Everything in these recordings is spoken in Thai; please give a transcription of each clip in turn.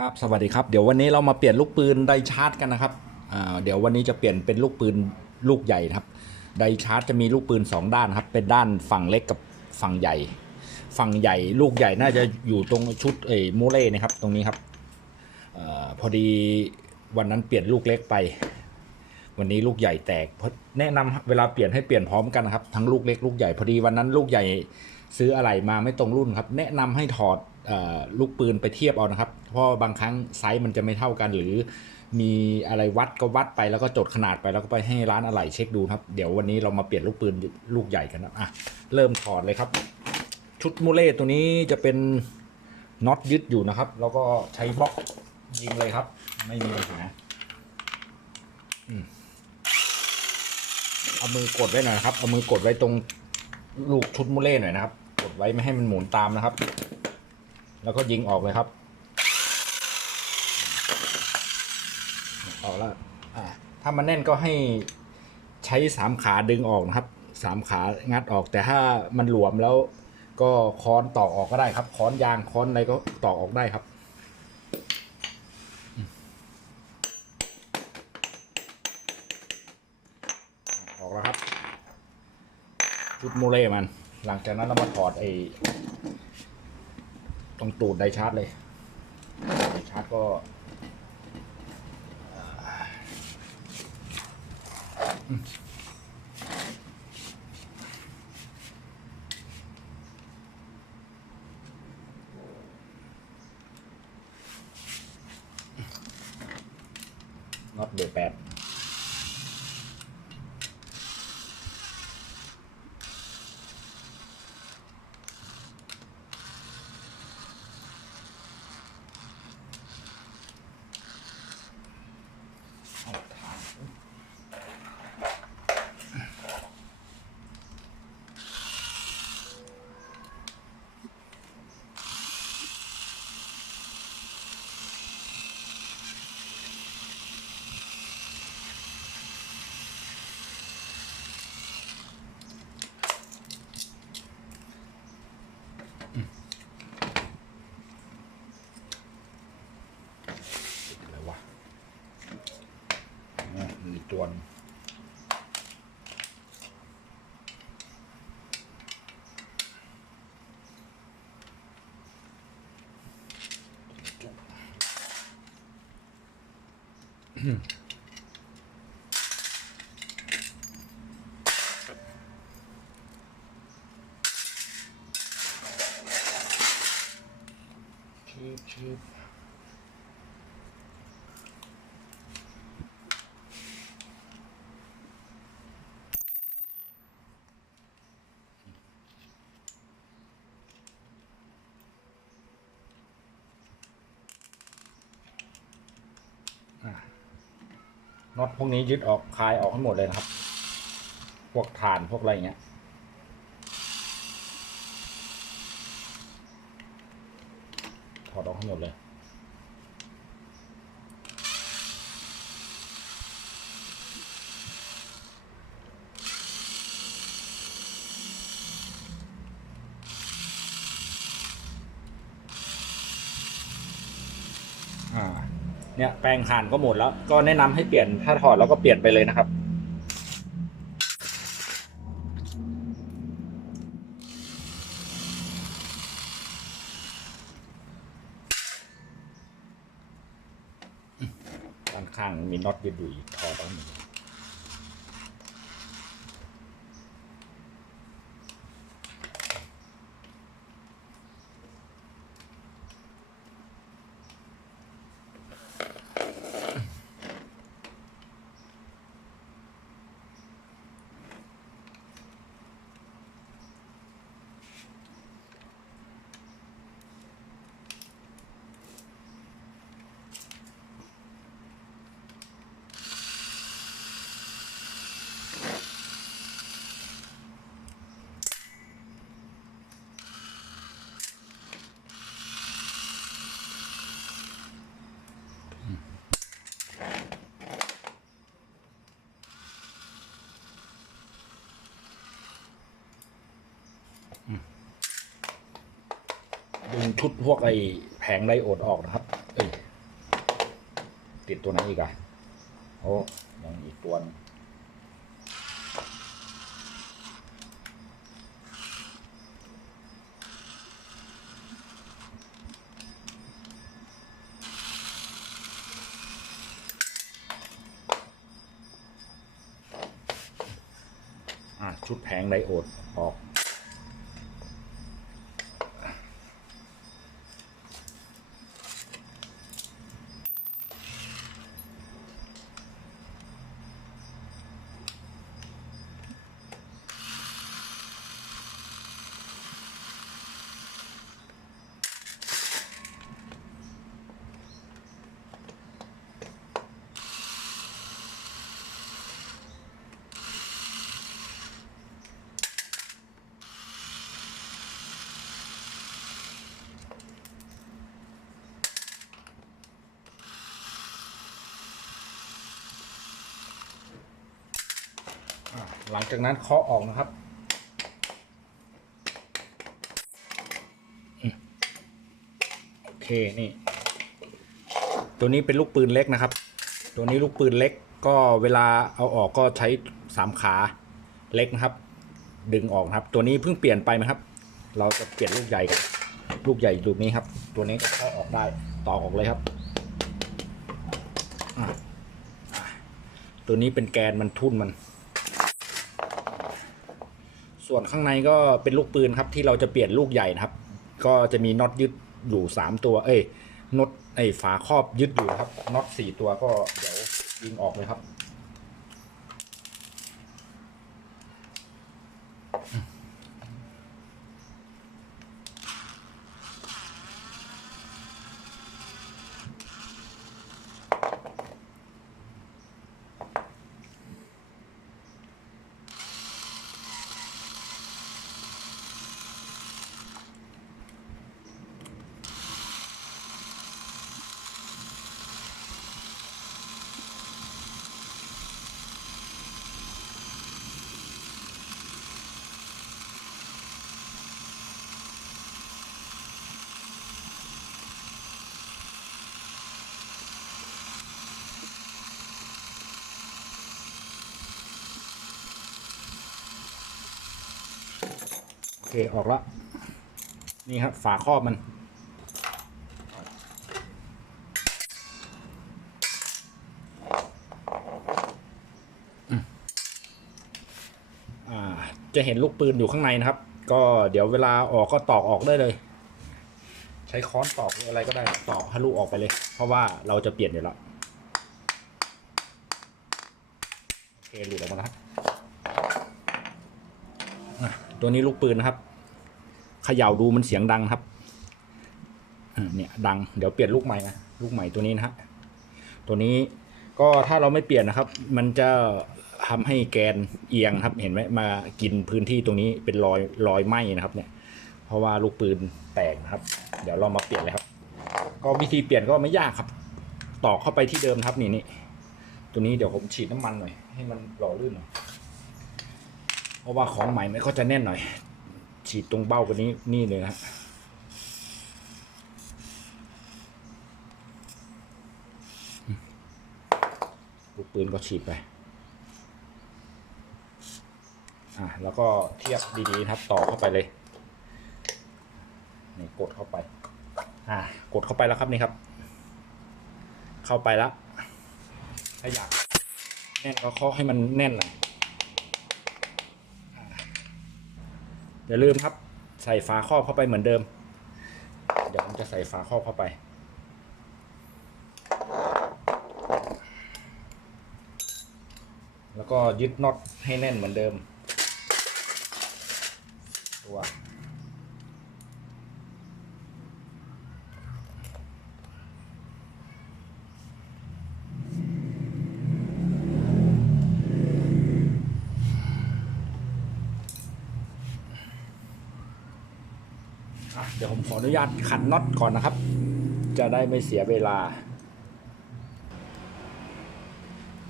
ครับสวัสดีครับ เดี๋ยววันนี้เรามาเปลี่ยนลูกปืนไดชาร์จกันนะครับเดี๋ยววันนี้จะเปลี่ยนเป็นลูกปืนลูกใหญ่ครับไดชาร์จจะมีลูกปืน 2 ด้านครับ เป็นด้านฝั่งเล็กกับฝั่งใหญ่ ฝั่งใหญ่ลูกใหญ่น่าจะอยู่ตรงชุดเอโมเล่นะครับ ตรงนี้ครับอพอดีวันนั้นเปลี่ยนลูกเล็กไป วันนี้ลูกใหญ่แตกแนะนำเวลาเปลี่ยนให้เปลี่ยนพร้อมกันนะครับทั้งลูกเล็กลูกใหญ่พอดีวันนั้นลูกใหญ่ซื้ออะไรมาไม่ตรงรุ่นครับ แนะนำให้ถอด ลูกปืนไปเทียบเอานะครับ เพราะบางครั้งไซส์มันจะไม่เท่ากันหรือมีอะไรวัดก็วัดไปแล้วก็จดขนาดไปแล้วก็ไปให้ร้านอะไหล่เช็คดูครับ เดี๋ยววันนี้เรามาเปลี่ยนลูกปืนลูกใหญ่กันนะอะเริ่มถอดเลยครับ ชุดมูเล่ตัวนี้จะเป็นน็อตยึดอยู่นะครับ แล้วก็ใช้บล็อกยิงเลยครับ ไม่มีปัญหาเอามือกดไว้หน่อยนะครับ เอามือกดไว้ตรงลูกชุดมุเล่หน่อยนะครับ กดไว้ไม่ให้มันหมุนตามนะครับ แล้วก็ยิงออกเลยครับ ออกแล้วอ่าถ้ามันแน่นก็ให้ใช้สามขาดึงออกนะครับสามขางัดออกแต่ถ้ามันหลวมแล้วก็ค้อนตอกออกก็ได้ครับ ค้อนยางค้อนอะไรก็ตอกออกได้ครับออกแล้วครับชุดโมเล่มัน หลังจากนั้นเรามาถอดไอ้ รงตูดไดชาร์จเลยไดชาร์จก็น็อตเบอร์แปด Mm-hmm. น็อตพวกนี้ยึดออกคลายออกให้หมดเลยนะครับ พวกฐานพวกอะไรอย่างเงี้ย ถอดออกให้หมดเลย อ่า เนี่ยแปลงห่านก็หมดแล้ว ก็แนะนำให้เปลี่ยนถ้าถอดแล้วก็เปลี่ยนไปเลยนะครับ ข้างมีน็อตยืดอยู่อีกถอดออง ดึงชุดพวกไอแผงไดโอดออกนะครับ เอ้ยติดตัวไหนอีกอะโอ้ยังอีกตัวนึงอะชุดแผงไดโอดออก หลังจากนั้นเคาะออกนะครับ โอเคนี่ ตัวนี้เป็นลูกปืนเล็กนะครับ ตัวนี้ลูกปืนเล็กก็เวลาเอาออกก็ใช้สามขาเล็กนะครับ ดึงออกนะครับ ตัวนี้เพิ่งเปลี่ยนไปนะครับ เราจะเปลี่ยนลูกใหญ่กันลูกใหญ่ลูนี้ครับ ตัวนี้ก็เคาะออกได้ต่อออกเลยครับ ตัวนี้เป็นแกนมันทุ่นมัน ส่วนข้างในก็เป็นลูกปืนครับ ที่เราจะเปลี่ยนลูกใหญ่นะครับ ก็จะมีน็อตยึดอยู่สามตัว เอ้ยน็อตไอ้ฝาครอบยึดอยู่ครับน็อตสี่ตัวก็เดี๋ยวยิงออกเลยครับ เคออกแล้ว นี่ครับฝาครอบมันอ่าจะเห็นลูกปืนอยู่ข้างในนะครับ ก็เดี๋ยวเวลาออกก็ตอกออกได้เลย ใช้ค้อนตอกหรืออะไรก็ได้ตอกให้ลูกออกไปเลย เพราะว่าเราจะเปลี่ยนอยู่แล้วโอเคหลุดออกมาแล้วครับอะ ตัวนี้ลูกปืนนะครับเขย่าดูมันเสียงดังครับเนี่ยดังเดี๋ยวเปลี่ยนลูกใหม่นะลูกใหม่ตัวนี้นะฮะตัวนี้ก็ถ้าเราไม่เปลี่ยนนะครับ มันจะทำให้แกนเอียงครับ เห็นไหมมากินพื้นที่ตรงนี้เป็นรอยรอยไหมนะครับ เนี่ย เพราะว่าลูกปืนแตกนะครับ เดี๋ยวเรามาเปลี่ยนเลยครับ ก็วิธีเปลี่ยนก็ไม่ยากครับ ตอกเข้าไปที่เดิมครับนี่นี่ตัวนี้เดี๋ยวผมฉีดน้ำมันหน่อยให้มันหล่อลื่นหน่อย เพราะว่าของใหม่มันก็จะแน่นหน่อย ฉีดตรงเบ้ากันนี้นี่เลยนะลูกปืนก็ฉีดไป อะแล้วก็เทียบดีๆครับต่อเข้าไปเลยนี่กดเข้าไป อะกดเข้าไปแล้วครับนี่ครับ เข้าไปแล้วถ้าอยากแน่นก็เคาะให้มันแน่นหน่อย อย่าลืมครับ ใส่ฝาครอบเข้าไปเหมือนเดิม เดี๋ยวผมจะใส่ฝาครอบเข้าไป แล้วก็ยึดน็อตให้แน่นเหมือนเดิม ตัว อะเดี๋ยวผม ขออนุญาตขันน็อตก่อนนะครับ จะได้ไม่เสียเวลา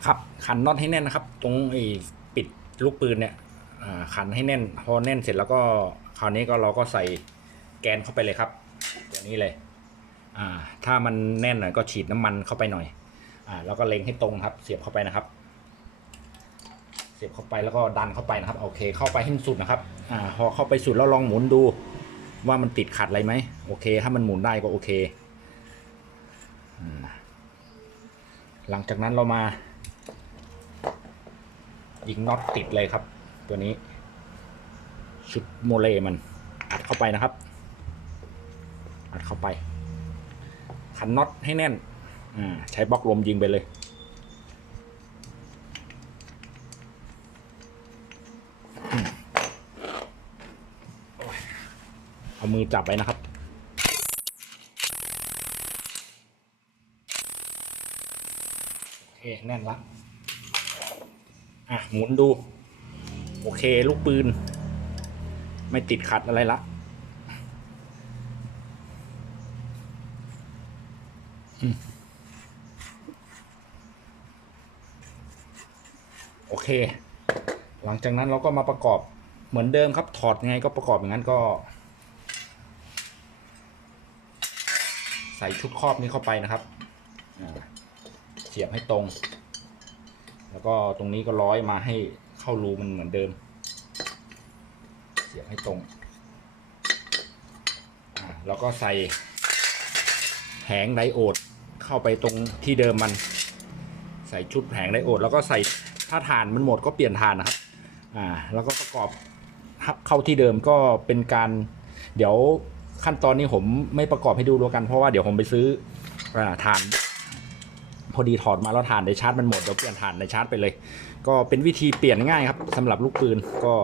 ครับขันน็อตให้แน่นนะครับ ตรงไอ้ปิดลูกปืนเนี่ยขันให้แน่น พอแน่นเสร็จแล้วก็คราวนี้ก็เราก็ใส่แกนเข้าไปเลยครับอย่างนี้เลยอ่าถ้ามันแน่นหน่อยก็ฉีดน้ำมันเข้าไปหน่อยอ่าแล้วก็เล็งให้ตรงครับ เสียบเข้าไปนะครับ เสียบเข้าไปแล้วก็ดันเข้าไปนะครับ โอเค เข้าไปให้สุดนะครับอ่าพอเข้าไปสุดแล้วลองหมุนดู ว่ามันติดขัดอะไรไหมโอเค ถ้ามันหมุนได้ก็โอเค หลังจากนั้นเรามา ยิงน็อตติดเลยครับ ตัวนี้ ชุดโมเลมัน อัดเข้าไปนะครับ อัดเข้าไป ขันน็อตให้แน่นอ่าใช้บล็อกลมยิงไปเลย เอามือจับไว้นะครับ โอเค แน่นละอะ หมุนดู โอเค ลูกปืน ไม่ติดขัดอะไรละโอเค หลังจากนั้นเราก็มาประกอบเหมือนเดิมครับ ถอดยังไงก็ประกอบอย่างนั้นก็ ใส่ชุดครอบนี้เข้าไปนะครับเสียบให้ตรง แล้วก็ตรงนี้ก็ร้อยมาให้เข้ารูมันเหมือนเดิม เสียบให้ตรงแล้วก็ใส่แผงไดโอดเข้าไปตรงที่เดิมมัน ใส่ชุดแผงไดโอดแล้วก็ใส่ถ้าฐานมันหมดก็เปลี่ยนฐานนะครับ อ่า แล้วก็ประกอบเข้าที่เดิมก็เป็นการเดี๋ยว ขั้นตอนนี้ผมไม่ประกอบให้ดูแล้วกันเพราะว่าเดี๋ยวผมไปซื้ออ่าฐาน พอดีถอดมาแล้วฐานในชาร์จมันหมดเดี๋ยวเปลี่ยนฐานในชาร์จไปเลย ก็เป็นวิธีเปลี่ยนง่ายครับสำหรับลูกปืนก็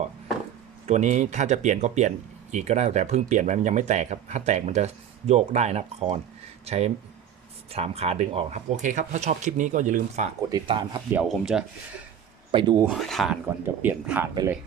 ตัวนี้ถ้าจะเปลี่ยนก็เปลี่ยนอีกก็ได้แต่เพิ่งเปลี่ยนไปมันยังไม่แตกครับ ถ้าแตกมันจะโยกได้นะคอนใช้สามขาดึงออกครับโอเคครับถ้าชอบคลิปนี้ก็อย่าลืมฝากกดติดตามครับ เดี๋ยวผมจะไปดูฐานก่อนจะเปลี่ยนฐานไปเลย